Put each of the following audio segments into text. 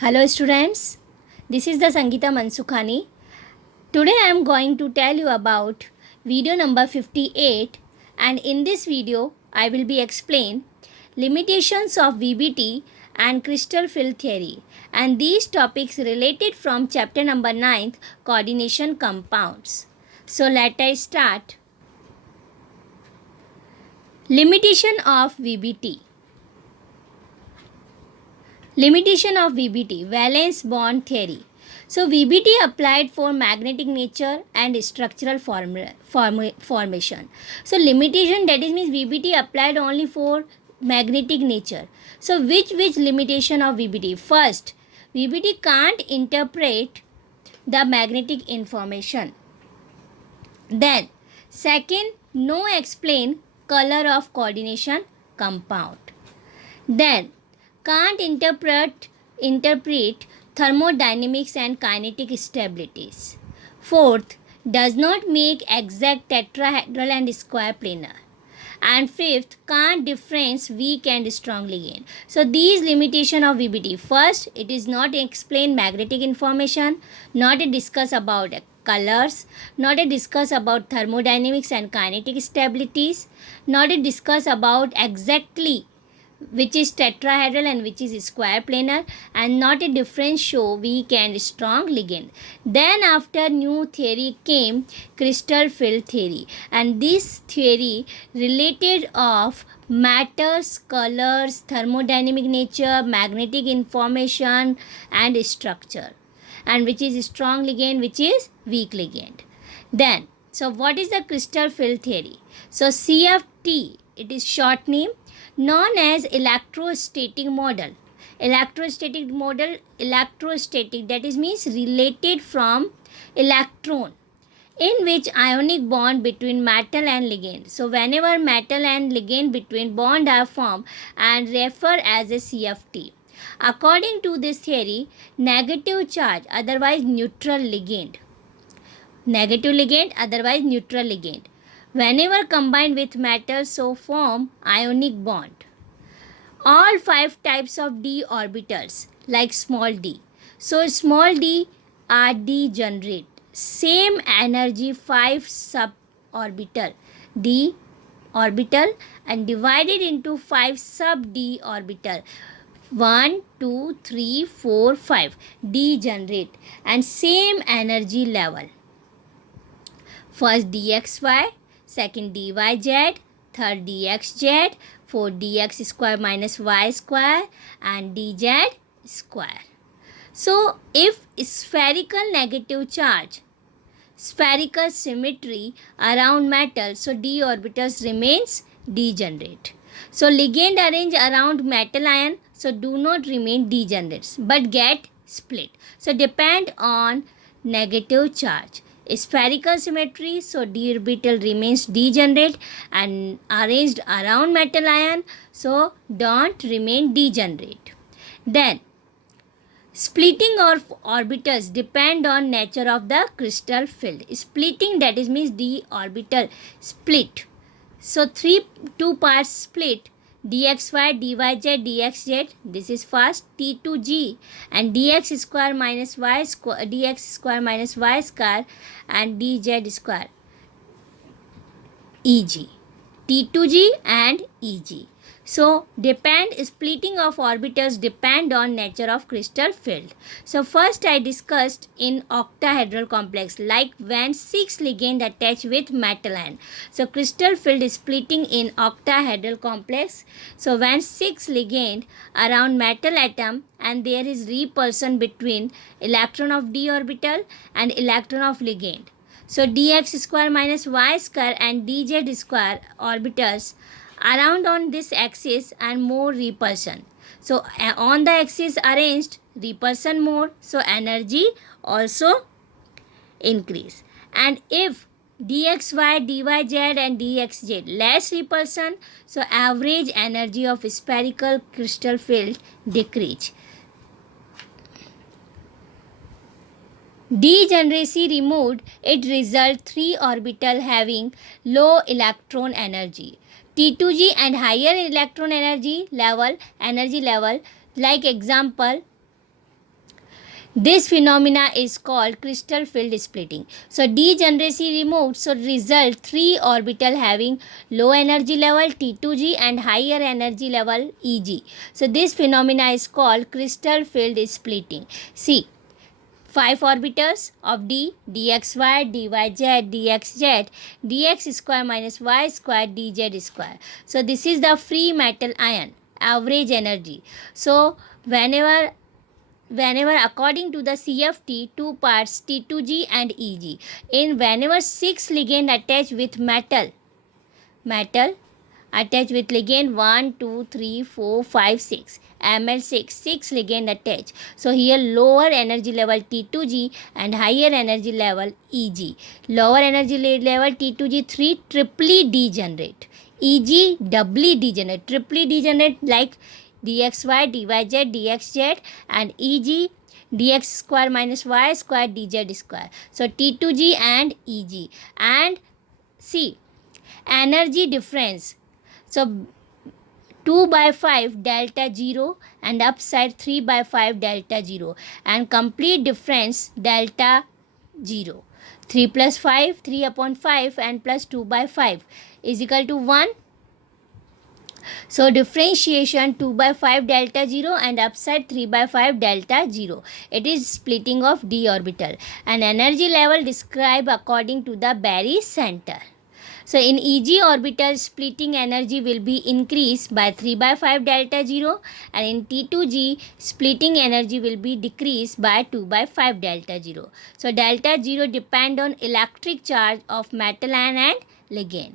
Hello students, this is the Sangeeta Mansukhani. Today I am going to tell you about video number 58, and in this video I will be explain limitations of VBT and crystal field theory, and these topics related from chapter number 9 coordination compounds. So let us start. Limitation of VBT. Limitation of VBT, valence bond theory. So VBT applied for magnetic nature and structural formation. So limitation, that is means VBT applied only for magnetic nature. So which limitation of VBT? First, VBT can't interpret the magnetic information. Then second, no explain color of coordination compound. Then can't interpret thermodynamics and kinetic stabilities. Fourth, does not make exact tetrahedral and square planar. And fifth, can't difference weak and strong ligand. So these limitation of VBT. First, it is not explain magnetic information, not a discuss about colors, not a discuss about thermodynamics and kinetic stabilities, not a discuss about exactly which is tetrahedral and which is square planar, and not a difference show weak and strong ligand. Then after new theory came crystal field theory, and this theory related of matters, colors, thermodynamic nature, magnetic information and structure, and which is strong ligand, which is weak ligand. Then so what is the crystal field theory? So CFT, it is short name, known as electrostatic model. Electrostatic that is means related from electron, in which ionic bond between metal and ligand. So whenever metal and ligand between bond are formed and refer as a CFT. According to this theory, negative charge, otherwise neutral ligand, otherwise neutral ligand, whenever combined with metal, so form ionic bond. All 5 types of d orbitals like small d. So small d are degenerate. Same energy 5 suborbital d orbital and divided into 5 sub d orbital. 1, 2, 3, 4, 5 degenerate and same energy level. First dxy, second dyz, third dxz, fourth dx square minus y square and dz square. So if spherical negative charge, spherical symmetry around metal, so d orbitals remains degenerate. So ligand arrange around metal ion, so do not remain degenerates but get split. So depend on negative charge. Spherical symmetry, so d orbital remains degenerate and arranged around metal ion, so don't remain degenerate. Then splitting of orbitals depend on nature of the crystal field. Splitting, that is means d orbital split. So 2 parts split, dxy, dyz, dxz. This is first T2G and dx square minus y square, dx square minus y square and dz square. EG. T2G and EG. So splitting of orbitals depend on nature of crystal field. So first I discussed in octahedral complex, like when 6 ligand attach with metal ion. So crystal field is splitting in octahedral complex. So when 6 ligand around metal atom and there is repulsion between electron of d orbital and electron of ligand. So dx square minus y square and dz square orbitals around on this axis and more repulsion. So on the axis arranged repulsion more, so energy also increase. And if dxy, dyz and dxz less repulsion, so average energy of spherical crystal field decrease. Degeneracy removed, it result 3 orbital having low electron energy. T2G and higher electron energy level, like example This phenomena is called crystal field splitting. So degeneracy removed, so result 3 orbital having low energy level T2g and higher energy level Eg. So this phenomena is called crystal field splitting. See, 5 orbitals of d, dxy, dyz, dxz, dx square minus y square, dz square. So this is the free metal ion average energy. So whenever according to the CFT, two parts T2G and EG. In whenever 6 ligand attach with metal attach with ligand 1, 2, 3, 4, 5, 6. Ml6, 6 ligand attach. So here lower energy level T2G and higher energy level EG. Lower energy level T2G 3 triply degenerate. EG doubly degenerate. Triply degenerate like dxy, dyz, dxz and Eg dx square minus y square dz square. So T2G and Eg. And see, energy difference. So 2 by 5 delta 0 and upside 3 by 5 delta 0 and complete difference delta 0. 3 plus 5, 3 upon 5 and plus 2 by 5 is equal to 1. So differentiation 2 by 5 delta 0 and upside 3 by 5 delta 0. It is splitting of d orbital and energy level described according to the Barry center. So in Eg orbital, splitting energy will be increased by 3 by 5 delta 0 and in T2G, splitting energy will be decreased by 2 by 5 delta 0. So delta 0 depend on electric charge of metal ion and ligand.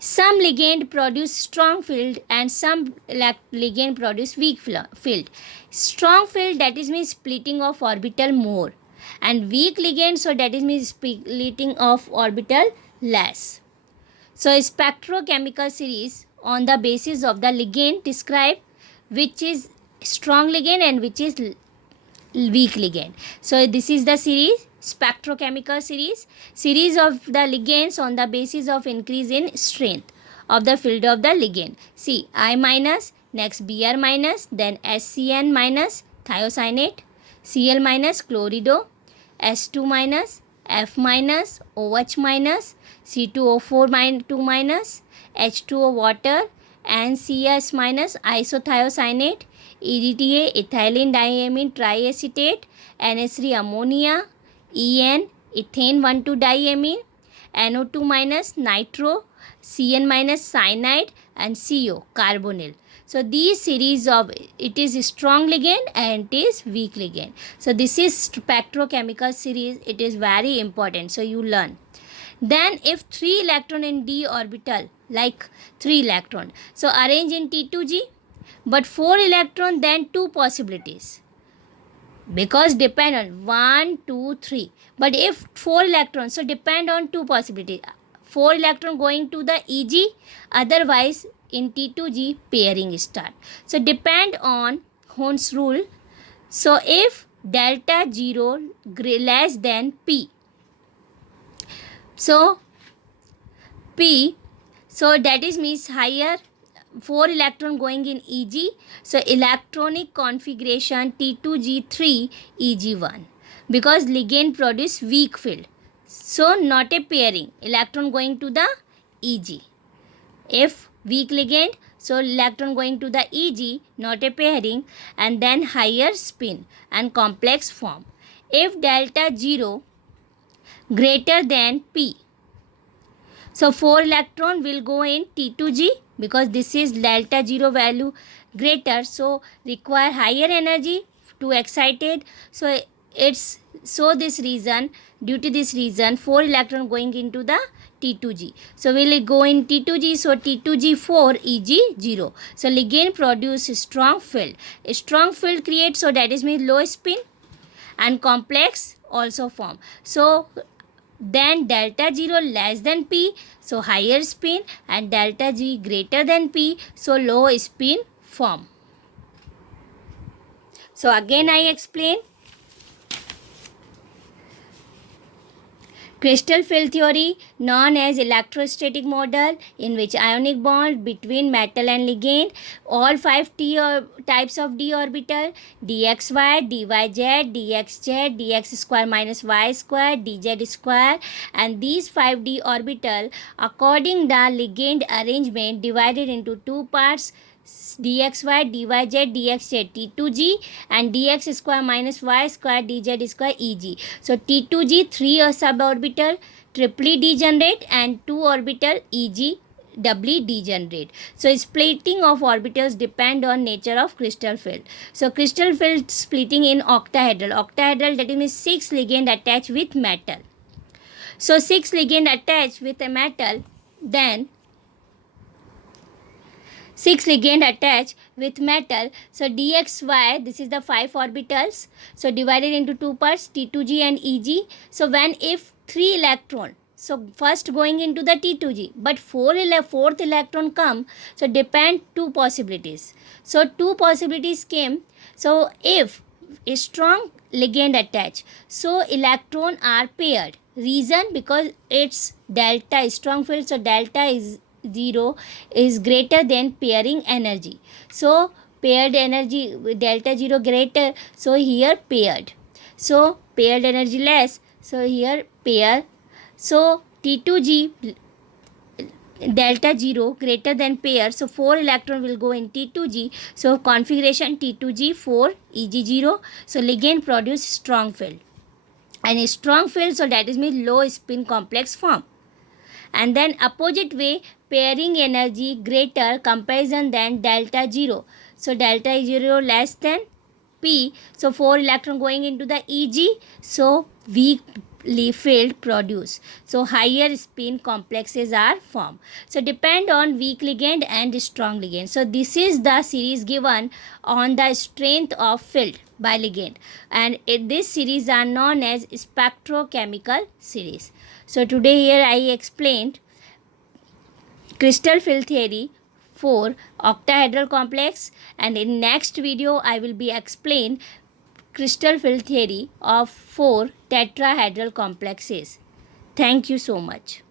Some ligand produce strong field and some ligand produce weak field. Strong field, that is means splitting of orbital more, and weak ligand, so that is means splitting of orbital less. So spectrochemical series on the basis of the ligand describe which is strong ligand and which is weak ligand. So this is the series, spectrochemical series of the ligands on the basis of increase in strength of the field of the ligand. See, I minus, next Br minus, then SCN minus thiocyanate, Cl minus chlorido, S2 minus, F minus, OH minus, C2O4 2 minus, H2O water, NCS minus isothiocyanate, EDTA ethylene diamine triacetate, NH3 ammonia, EN ethane 1,2 diamine, NO2 minus nitro, CN minus cyanide and CO carbonyl. So these series of, it is strong ligand and it is weak ligand. So this is spectrochemical series. It is very important. So you learn. Then if 3 electron in d orbital, like 3 electron, so arrange in T2G, but 4 electron, then 2 possibilities, because depend on 1, 2, 3. But if 4 electrons, so depend on 2 possibilities. 4 electron going to the Eg, otherwise in T2G pairing start. So depend on Horn's rule. So if delta 0 less than P, so P, so that is means higher 4 electron going in Eg, so electronic configuration T2G3 Eg1, because ligand produce weak field, so not a pairing, electron going to the Eg. If weak ligand, so electron going to the Eg, not a pairing, and then higher spin and complex form. If delta 0 greater than P, so 4 electron will go in T2G, because this is delta 0 value greater, so require higher energy to excited. So it's, so this reason, due to this reason 4 electron going into the T2G. So will it go in T2G? So T2G 4 Eg 0. So ligand produce strong field. A strong field creates, so that is means low spin and complex also form. So then delta 0 less than P, so higher spin, and delta G greater than P, so low spin form. So again I explain. Crystal field theory, known as electrostatic model, in which ionic bond between metal and ligand, all five types of d orbital, dxy, dyz, dxz, dx square minus y square, dz square, and these 5d orbital according the ligand arrangement divided into two parts, dxy, dyz, dxz, t2g, and dx square minus y square, dz square, eg. So t2g 3 suborbital triply degenerate and 2 orbital eg doubly degenerate. So splitting of orbitals depend on nature of crystal field. So crystal field splitting in octahedral. Octahedral, that means 6 ligand attached with metal. So 6 ligand attached with a metal, then 6 ligand attached with metal. So dxy, this is the 5 orbitals. So divided into two parts, T2g and Eg. So when if 3 electron, so first going into the T2g, but fourth electron come, so depend two possibilities. So two possibilities came. So if a strong ligand attached, so electron are paired. Reason, because it's delta strong field, so delta is 0 is greater than pairing energy. So paired energy, delta 0 greater, so here paired. So paired energy less, so here pair. So T2g delta 0 greater than pair, so 4 electron will go in T2g. So configuration T2g 4 Eg0. So ligand produce strong field, and a strong field, so that is means low spin complex form. And then opposite way, pairing energy greater comparison than delta 0. So delta is 0 less than P. So 4 electron going into the Eg. So weak field produce. So higher spin complexes are formed. So depend on weak ligand and strong ligand. So this is the series given on the strength of field by ligand. And this series are known as spectrochemical series. So today here I explained crystal field theory for octahedral complex, and in next video I will be explain crystal field theory of 4 tetrahedral complexes. Thank you so much.